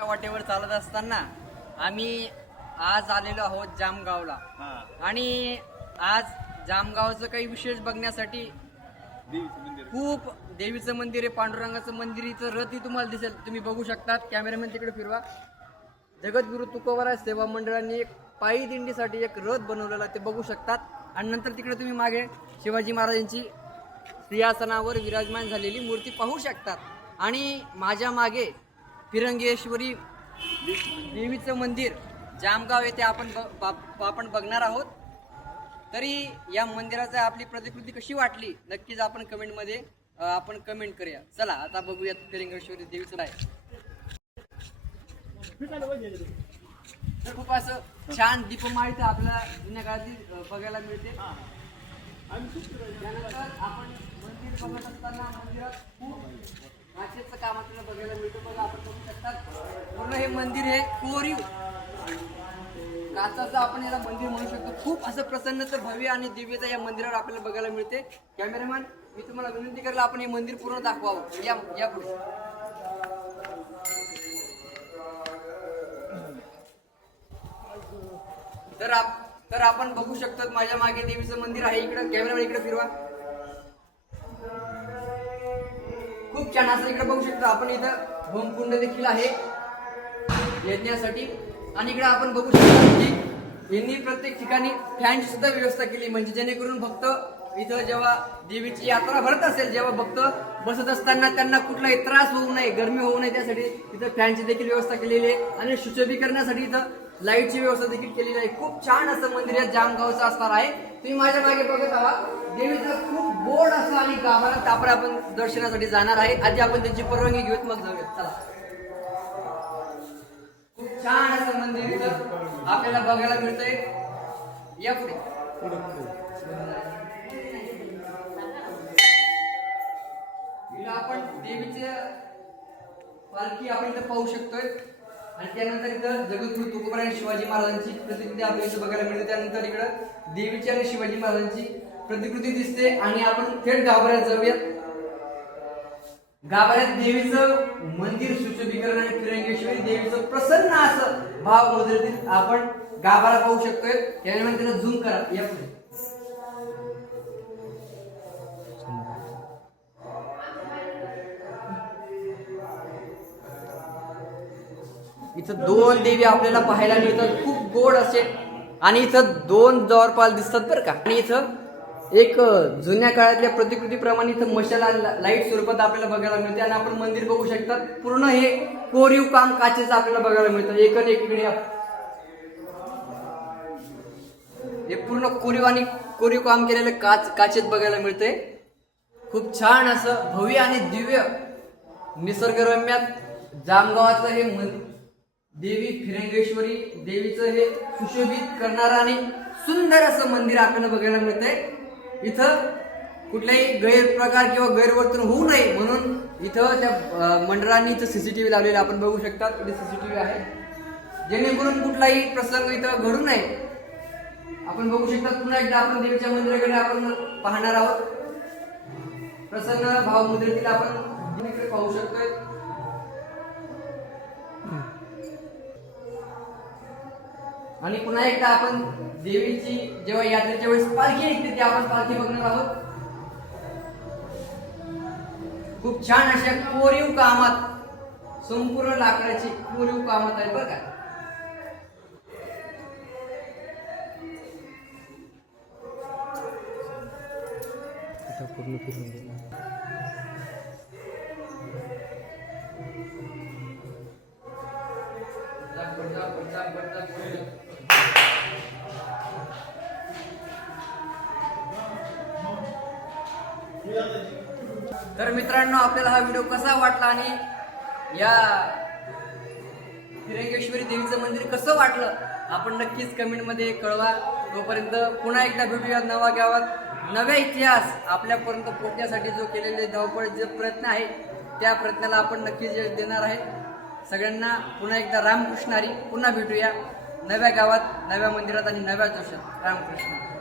वाटेवर चालत असताना आम्ही आज आलेलो आहोत जामगावला आणि आज जामगावचं काही विशेष बघण्यासाठी खूप देवीचं मंदिर आहे, पांडुरंगाचं मंदिर, इथं रथही तुम्हाला दिसेल, तुम्ही बघू शकतात. कॅमेरामॅन तिकडे फिरवा. जगद्गुरु तुकोबाराज सेवा मंडळाने एक पायी दिंडीसाठी एक रथ बनवलेला ते बघू शकतात. आणि नंतर तिकडे तुम्ही मागे शिवाजी महाराजांची सिंहासनावर विराजमान झालेली मूर्ती पाहू शकतात. आणि माझ्या मागे फिरंगेश्वरी देवीचं मंदिर जामगाव येथे आपण बघणार आहोत. तरी या मंदिराचा आपली प्रतिकृती कशी वाटली नक्कीच आपण कमेंटमध्ये आपण कमेंट करूया. चला आता बघूयात फिरंगेश्वरी देवीचं आहे. खूप असं छान दीपमाळी आपल्याला जुन्या काळातील बघायला मिळते. त्यानंतर आपण मंदिर बघत असताना मंदिरात खूप काचेचं काम आपल्याला बघायला मिळतं. बघा आपण बघू शकतात पूर्ण हे मंदिर हे कोरीव काचाचं आपण याला मंदिर म्हणू शकतो. खूप असं प्रसन्नता भव्य आणि दिव्यता या मंदिरावर आपल्याला बघायला मिळते. कॅमेरामॅन मी तुम्हाला विनंती करायला आपण हे मंदिर पूर्ण दाखवावं. या पुढे तर आपण बघू शकतो माझ्या मागे देवीचं मंदिर आहे. इकडे कॅमेरामॅन इकडे फिरवा. खूप छान असं इकडे बघू शकतो आपण. इथं होमकुंड देखील आहे येण्यासाठी. आणि इकडे आपण बघू शकतो की यांनी प्रत्येक ठिकाणी फॅनची सुद्धा व्यवस्था केली, म्हणजे जेणेकरून भक्त इथं जेव्हा देवीची यात्रा भरत असेल, जेव्हा भक्त बसत असताना त्यांना कुठलाही त्रास होऊ नये, गरमी होऊ नये, त्यासाठी इथं फॅनची देखील व्यवस्था केलेली आहे. आणि सुशोभीकरणासाठी इथं लाईटची व्यवस्था देखील केलेली आहे. खूप छान असं मंदिर आहे, जामगावचं असणार आहे. तुम्ही माझ्या मागे बघत आहात देवीचं खूप गोड असं आणि गाभारात आपण दर्शनासाठी जाणार आहे. आधी आपण त्यांची परवानगी घेऊत मग जाऊया. चला. खूप छान असं मंदिर इथं आपल्याला बघायला मिळतंय. या पुढे आपण देवीची पालखी आपण इथं पाहू शकतोय. आणि त्यानंतर इथं जगद्गुरु तुकोबाराज आणि शिवाजी महाराजांची प्रतिकृती आपल्याला इथं बघायला मिळते. त्यानंतर इकडं देवीची आणि शिवाजी महाराजांची प्रतिकृती दिसते. आणि आपण थेट गाभाऱ्यात जाऊयात. गाभाऱ्यात देवीचं मंदिर सुशोभीकरण आणि फिरंगेश्वरी देवीचं प्रसन्न असं भाव मुद्रेतील आपण गाभारा पाहू शकतोय. त्यामुळे त्याला झूम करा. या पुढे इथं दोन देवी आपल्याला पाहायला मिळतात, खूप गोड असे. आणि इथं दोन द्वारपाल दिसतात बरं का. आणि इथं एक जुन्या काळातल्या प्रतिकृतीप्रमाणे इथं मशाला लाईट स्वरूपात आपल्याला बघायला मिळते. आणि आपण मंदिर बघू शकतात पूर्ण हे कोरीव काम काचेचं आपल्याला बघायला मिळतं. एकीकडे हे पूर्ण कोरीव आणि कोरीव काम केलेलं काचेत बघायला मिळते. खूप छान असं भव्य आणि दिव्य निसर्गरम्यात जामगावाचं हे देवी फिरंगेश्वरी देवीचं हे सुशोभित करणारं आणि सुंदर असं मंदिर आपल्याला बघायला मिळतंय. इथं कुठलाही गैरप्रकार किंवा गैरवर्तन होऊ नये म्हणून इथं त्या मंडळांनी इथं सीसीटीव्ही लावलेला आपण बघू शकतात. इथे सीसीटीव्ही आहे, जेणेकरून कुठलाही प्रसंग इथं घडू नये. आपण बघू शकतात. पुन्हा एकदा आपण देवीच्या मंदिराकडे आपण पाहणार आहोत. प्रसन्न भावमुद्रेतील आपण इकडे पाहू शकतोय. आणि पुन्हा एकदा आपण देवीची जेव्हा यात्रेच्या वेळेस पालखी निघते ते आपण पालखी बघणार आहोत. खूप छान अशा कोरीव कामात, संपूर्ण लाकडाची कोरीव कामात आहे बरं का. पूर्ण फिरून तर मित्रांनो, आपल्याला हा व्हिडिओ कसा वाटला आणि या फिरंगेश्वरी देवीचं मंदिर कसं वाटलं आपण नक्कीच कमेंटमध्ये कळवा. तोपर्यंत पुन्हा एकदा भेटूया नवा गावात नव्या इतिहास आपल्यापर्यंत पोहोचण्यासाठी जो केलेले धावपळीचे प्रयत्न आहे त्या प्रयत्नाला आपण नक्कीच यश देणार आहे. सगळ्यांना पुन्हा एकदा रामकृष्ण हरी. पुन्हा भेटूया नव्या गावात, नव्या मंदिरात आणि नव्या जोशात. रामकृष्ण.